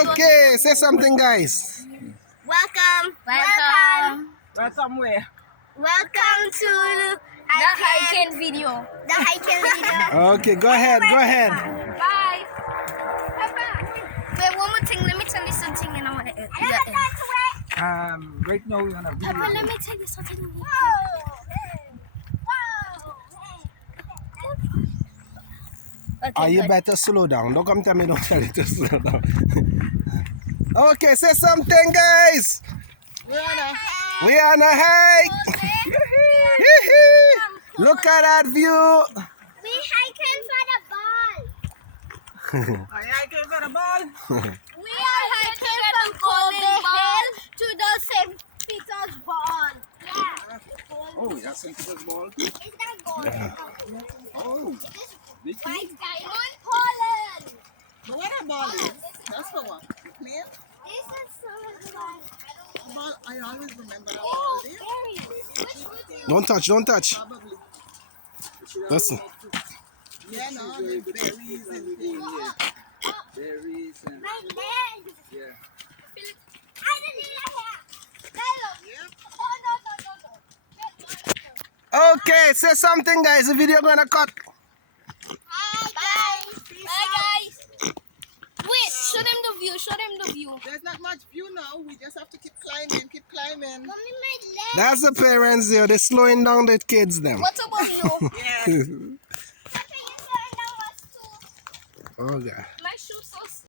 Okay, say something, guys. Welcome. Welcome where? Welcome to the hiking video. The hiking video. Okay, go ahead. Bye. Wait, one more thing. Let me tell you something, and I want to. Right now we're gonna video. Papa, let me tell you something. Okay, You good. better slow down. Don't come tell me don't tell you to slow down. Okay, say something, guys. We on a hike. Look at that view. We hiking for the ball. Are you hiking for the ball? We are hiking from Golden Hill to the St. Peter's Ball. Yeah. Oh, that's St. Peter's ball. Is that Golden? Oh, big White Diamond, Poland. But what a ball is? That's for what? Play? This is so fun. Ball, I always remember that ball. Oh, Do you? berries. Don't touch. Probably. Listen. Yeah, no, there's berries and things. berries and My leg. yeah. I didn't need a hat. Yep. Oh, no. Okay, say something, guys. The video gonna cut. Hi, guys. Bye, guys. Wait, show them the view. There's not much view now. We just have to keep climbing. Mommy, my leg. That's the parents there. They're slowing down the kids them. What about you? Yeah. Papa, you slowing down us too. Oh, God.